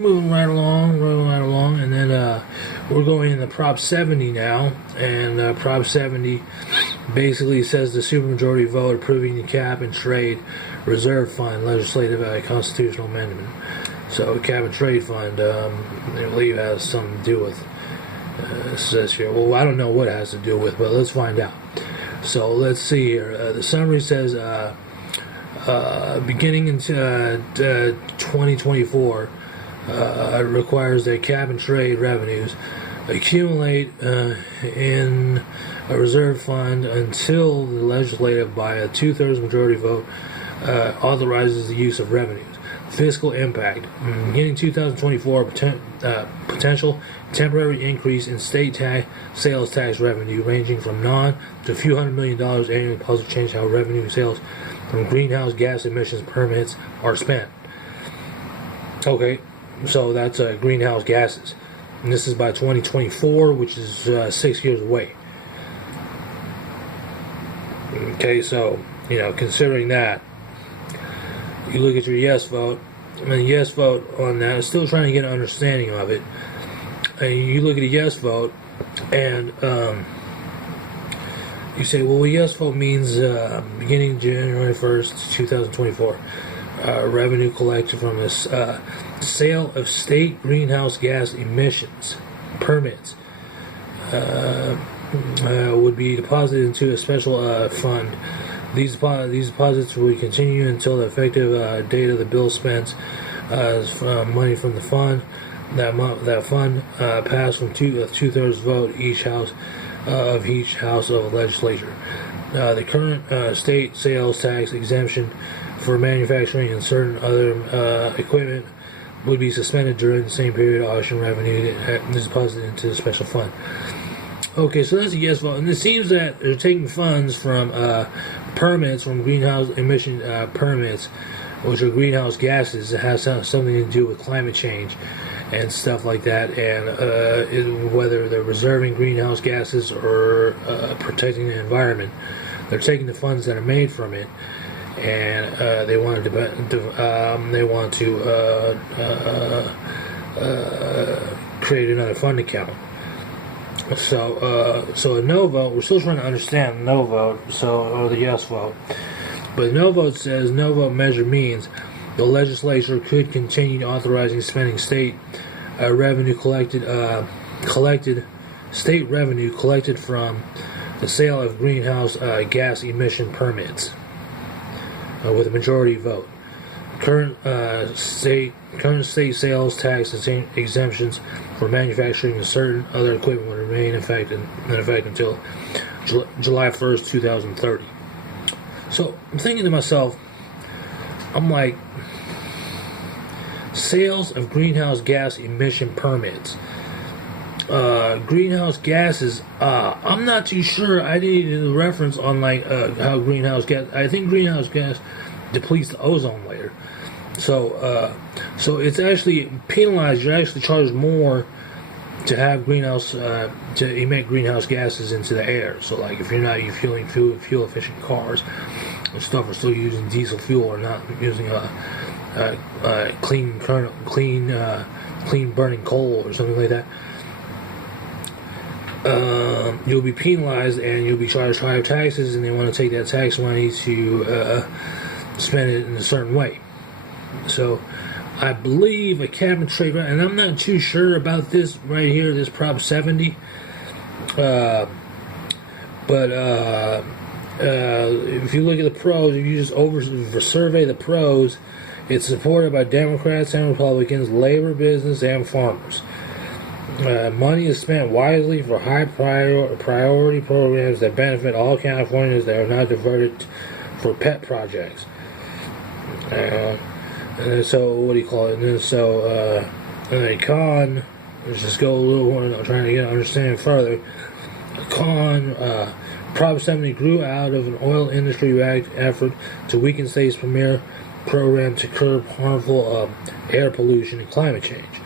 Moving right along, and then we're going into Prop 70 now, and Prop 70 basically says the supermajority vote approving the cap and trade reserve fund legislative constitutional amendment. So cap and trade fund, I believe has something to do with, says here, well, I don't know what it has to do with, but let's find out. So let's see here. The summary says beginning in 2024, requires that cap and trade revenues accumulate in a reserve fund until the legislative, by a 2/3 majority vote, authorizes the use of revenues. Fiscal impact. Beginning 2024, potential temporary increase in state sales tax revenue ranging from none to a few $100 million annually positive change how revenue sales from greenhouse gas emissions permits are spent. Okay, so that's greenhouse gases. And this is by 2024, which is 6 years away. Okay, so, considering that, you look at your yes vote, and the yes vote on that is still trying to get an understanding of it. And you look at a yes vote, and you say, well, a yes vote means beginning January 1st, 2024, revenue collected from this sale of state greenhouse gas emissions permits would be deposited into a special fund. These deposits will continue until the effective date of the bill spends money from the fund. That fund passed from 2/3 vote each house of the legislature. The current state sales tax exemption for manufacturing and certain other equipment would be suspended during the same period. Auction revenue is deposited into the special fund. Okay, so that's a yes vote, and it seems that they're taking funds from permits, from greenhouse emission permits, which are greenhouse gases that has something to do with climate change and stuff like that, and whether they're reserving greenhouse gases or protecting the environment, they're taking the funds that are made from it, and they want to create another fund account. So a no vote, we're still trying to understand no vote, or the yes vote. But no vote says no vote measure means the legislature could continue authorizing spending state revenue collected from the sale of greenhouse gas emission permits with a majority vote. Current state sales tax exemptions for manufacturing and certain other equipment will remain in effect until July 1st, 2030. So I'm thinking to myself, I'm like, sales of greenhouse gas emission permits. Greenhouse gases, I'm not too sure. I needed a reference on how greenhouse gas, I think greenhouse gas depletes the ozone layer. So it's actually penalized. You're actually charged more to have to emit greenhouse gases into the air. So like if you're not fueling fuel efficient cars and stuff, are still using diesel fuel or not using clean burning coal or something like that, you'll be penalized and you'll be charged higher taxes, and they want to take that tax money to spend it in a certain way. So I believe a cap and trade, and I'm not too sure about this right here, this Prop 70. But if you look at the pros, if you just survey the pros, it's supported by Democrats and Republicans, labor, business, and farmers. Money is spent wisely for high priority programs that benefit all Californians that are not diverted for pet projects. And so, what do you call it? And so, con, let's just go a little more, I'm trying to get understanding further. Prop 70 grew out of an oil industry effort to weaken state's premier program to curb harmful air pollution and climate change.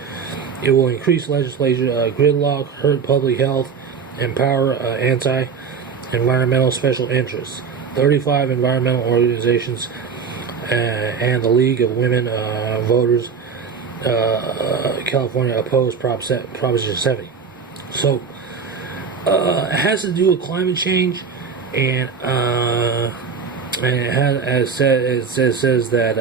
It will increase legislature gridlock, hurt public health, empower anti-environmental special interests. 35 environmental organizations and the League of Women Voters California opposed Proposition 70. So it has to do with climate change, and it has, it says that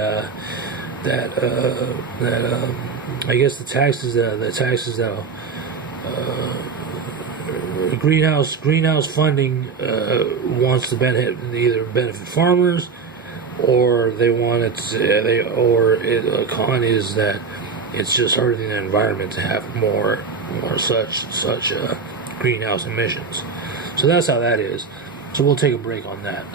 I guess the taxes that greenhouse funding wants to benefit farmers, or they want it a con is that it's just hurting the environment to have more such greenhouse emissions. So that's how that is. So we'll take a break on that.